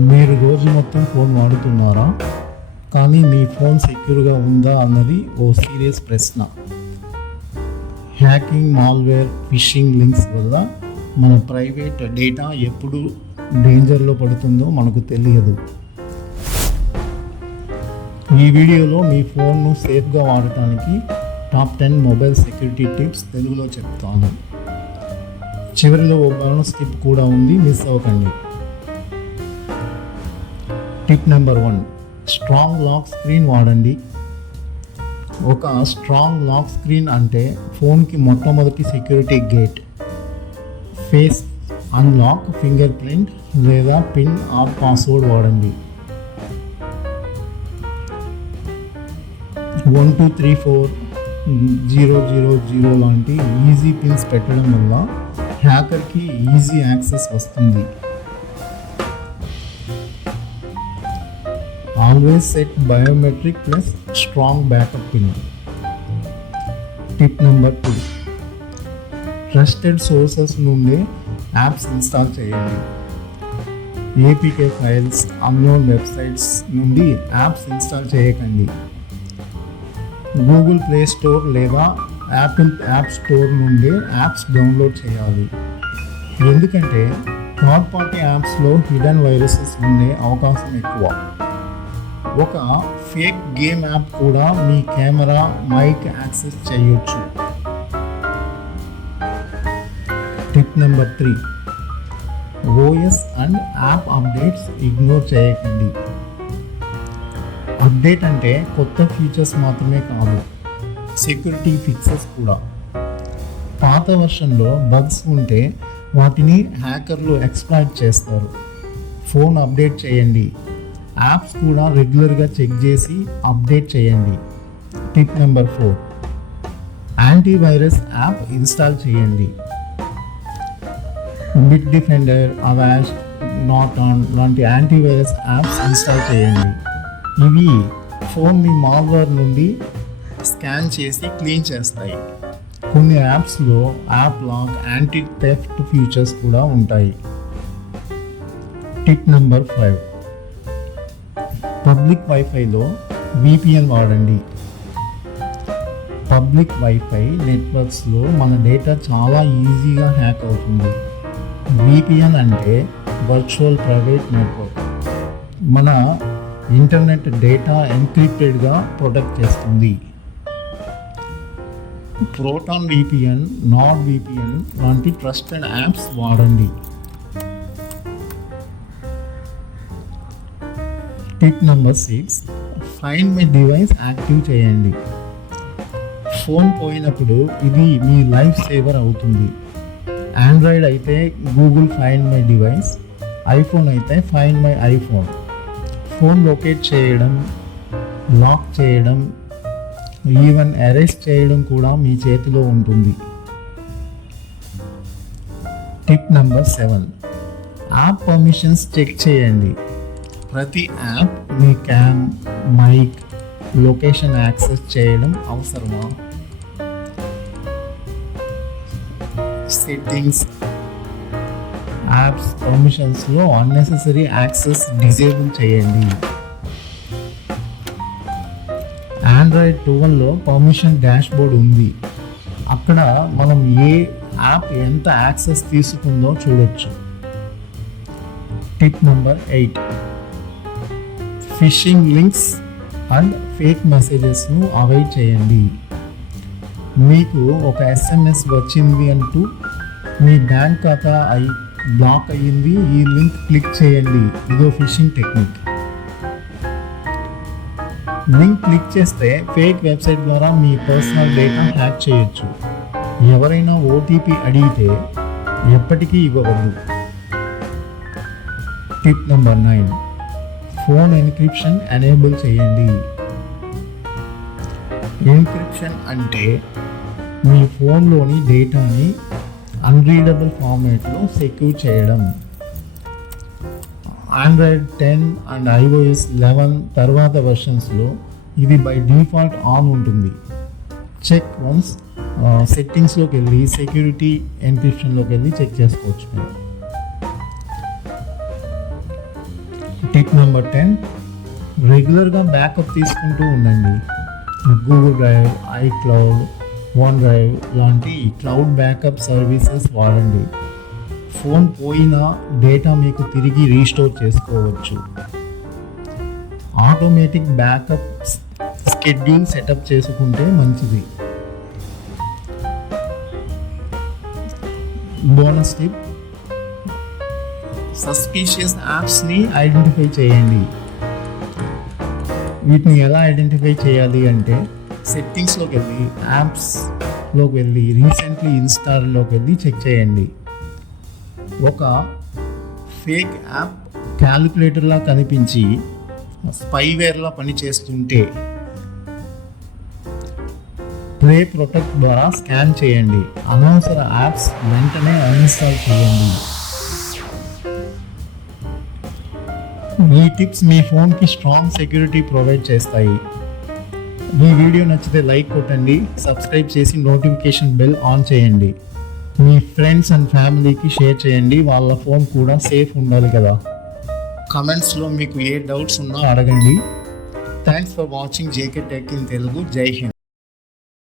మీరు రోజు మొత్తం ఫోన్ వాడుతున్నారా? కానీ మీ ఫోన్ సెక్యూర్గా ఉందా అన్నది ఓ సీరియస్ ప్రశ్న. హ్యాకింగ్, మాల్వేర్, ఫిషింగ్ లింక్స్ వల్ల మన ప్రైవేట్ డేటా ఎప్పుడు డేంజర్లో పడుతుందో మనకు తెలియదు. ఈ వీడియోలో మీ ఫోన్ను సేఫ్గా వాడటానికి టాప్ 10 మొబైల్ సెక్యూరిటీ టిప్స్ తెలుగులో చెప్తాను. చివరిలో ఓ బోనస్ టిప్ కూడా ఉంది, మిస్ అవ్వకండి. Tip number 1, strong lock screen వాడండి. ఒక స్ట్రాంగ్ లాక్ స్క్రీన్ అంటే ఫోన్కి మొట్టమొదటి security gate. Face unlock, fingerprint లేదా పిన్ ఆర్ పాస్వర్డ్ వాడండి. 12340000 లాంటి ఈజీ పిన్స్ పెట్టడం వల్ల హ్యాకర్కి ఈజీ యాక్సెస్ వస్తుంది. Always set biometric plus strong backup pin. Tip number 2, trusted sources నుండి యాప్స్ ఇన్స్టాల్ చేయండి. ఏపీకే ఫైల్స్, అన్నోన్ వెబ్సైట్స్ నుండి యాప్స్ ఇన్స్టాల్ చేయకండి. గూగుల్ ప్లే స్టోర్ లేదా యాపిల్ యాప్ స్టోర్ నుండి యాప్స్ డౌన్లోడ్ చేయాలి. ఎందుకంటే థర్డ్ పార్టీ యాప్స్లో హిడెన్ వైరసెస్ ఉండే అవకాశం ఎక్కువ. ఒక ఫేక్ గేమ్ యాప్ కూడా మీ కెమెరా, మైక్ యాక్సెస్ చేయొచ్చు. Tip number 3, OS and app updates ignore చేయకండి. అప్డేట్ అంటే కొత్త ఫీచర్స్ మాత్రమే కాదు, సెక్యూరిటీ ఫిక్సెస్ కూడా. పాత వర్షన్లో బగ్స్ ఉంటే వాటిని హ్యాకర్లు ఎక్స్‌ప్లాయిట్ చేస్తారు. ఫోన్ అప్డేట్ చేయండి. యాప్స్ కూడా రెగ్యులర్గా చెక్ చేసి అప్డేట్ చేయండి. Tip number 4, antivirus app install చేయండి. బిట్ డిఫెండర్, అవాస్ట్, నార్టాన్ లాంటి యాంటీవైరస్ యాప్స్ ఇన్స్టాల్ చేయండి. ఇవి ఫోన్ని మాల్వేర్ నుండి స్కాన్ చేసి క్లీన్ చేస్తాయి. కొన్ని యాప్స్లో app lock, anti theft features కూడా ఉంటాయి. టిప్ నెంబర్ 5, పబ్లిక్ వైఫైలో VPN వాడండి. పబ్లిక్ వైఫై నెట్వర్క్స్లో మన డేటా చాలా ఈజీగా హ్యాక్ అవుతుంది. VPN అంటే వర్చువల్ ప్రైవేట్ నెట్వర్క్. మన ఇంటర్నెట్ డేటా ఎన్క్రిప్టెడ్గా ప్రొటెక్ట్ చేస్తుంది. ప్రోటాన్ VPN, నార్డ్ VPN లాంటి ట్రస్టెడ్ యాప్స్ వాడండి. Tip number 6, find my device active చేయండి. ఫోన్ పోయినప్పుడు ఇది మీ లైఫ్ సేవర్ అవుతుంది. ఆండ్రాయిడ్ అయితే Google find my device, iPhone అయితే find my iPhone. Phone locate చేయడం, లాక్ చేయడం, ఈవెన్ అరెస్ట్ చేయడం కూడా మీ చేతిలో ఉంటుంది. Tip number 7, app permissions check చేయండి. ప్రతి యాప్ మీ క్యామ్, మైక్, లొకేషన్ యాక్సెస్ చేయడం అవసరమా? సెట్టింగ్స్, యాప్స్ పర్మిషన్స్లో అన్నెసెసరీ యాక్సెస్ డిజేబుల్ చేయండి. ఆండ్రాయిడ్ 12లో పర్మిషన్ డాష్బోర్డ్ ఉంది. అక్కడ మనం ఏ యాప్ ఎంత యాక్సెస్ తీసుకుందో చూడొచ్చు. Tip number 8, phishing links and fake మెసేజెస్ను అవాయిడ్ చేయండి. మీకు ఒక SMS వచ్చింది అంటూ మీ బ్యాంక్ ఖాతా బ్లాక్ అయ్యింది, ఈ లింక్ క్లిక్ చేయండి, ఇదో ఫిషింగ్ టెక్నిక్. లింక్ క్లిక్ చేస్తే ఫేక్ వెబ్సైట్ ద్వారా మీ పర్సనల్ డేటా హ్యాక్ చేయొచ్చు. ఎవరైనా OTP అడిగితే ఎప్పటికీ ఇవ్వవద్దు. Tip number 9, phone encryption enable చేయండి. ఎన్క్రిప్షన్ అంటే మీ ఫోన్లోని డేటాని అన్రీడబుల్ ఫార్మాట్లో సెక్యూర్ చేయడం. ఆండ్రాయిడ్ 10 అండ్ iOS 11 తర్వాత వెర్షన్స్లో ఇది బై డిఫాల్ట్ ఆన్ ఉంటుంది. చెక్ వన్స్ సెట్టింగ్స్లోకి వెళ్ళి సెక్యూరిటీ ఎన్క్రిప్షన్లోకి వెళ్ళి చెక్ చేసుకోవచ్చు. టిప్ నెంబర్ 10, రెగ్యులర్గా బ్యాకప్ తీసుకుంటూ ఉండండి. Google drive, iCloud, one drive లాంటి క్లౌడ్ బ్యాకప్ సర్వీసెస్ వాడండి. ఫోన్ పోయినా డేటా మీకు తిరిగి రీస్టోర్ చేసుకోవచ్చు. ఆటోమేటిక్ బ్యాకప్ షెడ్యూల్ సెటప్ చేసుకుంటే మంచిది. బోనస్ టిప్, సస్పీషియస్ యాప్స్ని ఐడెంటిఫై చేయండి. వీటిని ఎలా ఐడెంటిఫై చేయాలి అంటే సెట్టింగ్స్లోకి వెళ్ళి, యాప్స్లోకి వెళ్ళి, రీసెంట్లీ ఇన్స్టాల్లోకి వెళ్ళి చెక్ చేయండి. ఒక ఫేక్ యాప్ క్యాలిక్యులేటర్లా కనిపించి స్పైవేర్లా పనిచేస్తుంటే ప్రే ప్రొటెక్ట్ ద్వారా స్కాన్ చేయండి. అనవసర యాప్స్ వెంటనే అన్ఇన్స్టాల్ చేయండి. ఈ టిప్స్ మీ ఫోన్కి స్ట్రాంగ్ సెక్యూరిటీ ప్రొవైడ్ చేస్తాయి. ఈ వీడియో నచ్చితే లైక్ కొట్టండి, సబ్స్క్రైబ్ చేసి నోటిఫికేషన్ బెల్ ఆన్ చేయండి. మీ ఫ్రెండ్స్ అండ్ ఫ్యామిలీకి షేర్ చేయండి, వాళ్ళ ఫోన్ కూడా సేఫ్ ఉండాలి కదా. కమెంట్స్లో మీకు ఏ డౌట్స్ ఉన్నా అడగండి. Thanks for watching JK tech in Telugu. జై హింద్.